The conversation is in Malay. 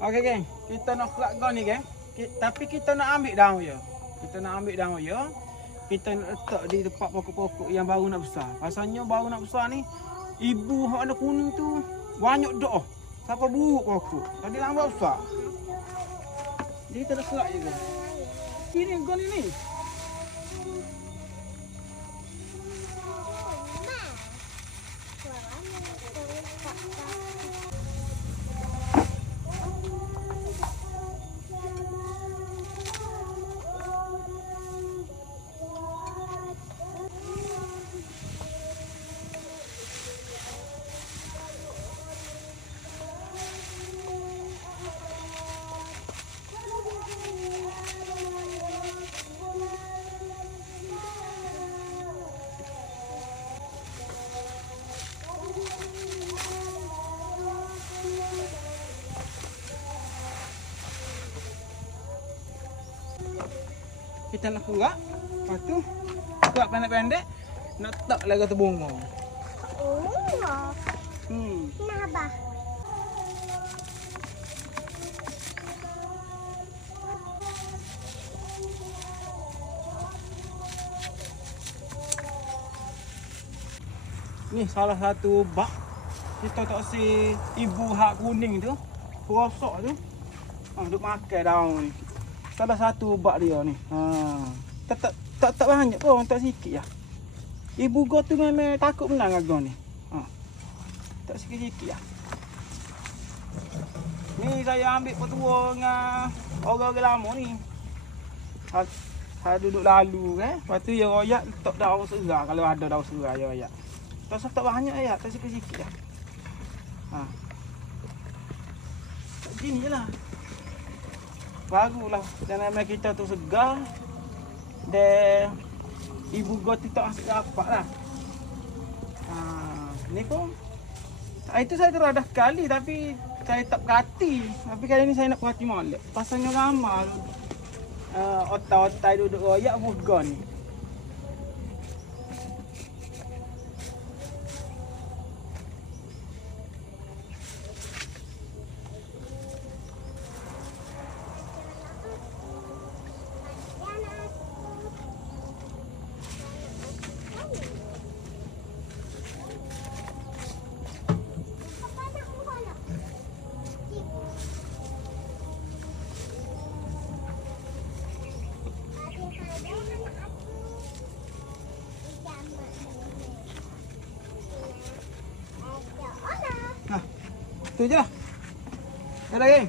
Okey geng, kita nak keluar gol ni geng. Tapi kita nak ambil daun dia. Kita nak ambil daun dia. Kita nak letak di tempat pokok-pokok yang baru nak besar. Pasalnya baru nak besar ni, ibu hak ada kuning tu banyak doa. Siapa buruk pokok. Tadi lambat besar. Jadi kita nak keluar je geng. Ini gol ni. Kita nak keluar. Lepas tu keluar pendek-pendek nak letak lagi tu bunga. Oh. Hmm. Kenapa? Ni salah satu bak kita tak si ibu hak kuning tu. Perosok tu. Duk makan daun ni. Salah satu bak dia ni. Tak banyak pun, tak sikit lah. Ibu gua tu memang takut menang agak ni. Tak sikit-sikit lah. Ni saya ambil petua dengan orang-orang lama ni. Saya duduk lalu kan. Lepas tu dia royak letak daun serai. Kalau ada daun serai dia royak. Tak banyak ayat, tak sikit-sikit lah. Tak gini je lah. Barulah tanaman kita tu segar. Dan ibu gua tu tak asyik dapat lah. Ni pun itu saya teradah sekali tapi saya tak perhati. Tapi kali ni saya nak perhati molek. Pasalnya ramai otak-otak duduk royak bukan ni. Tu je lah. Dah geng.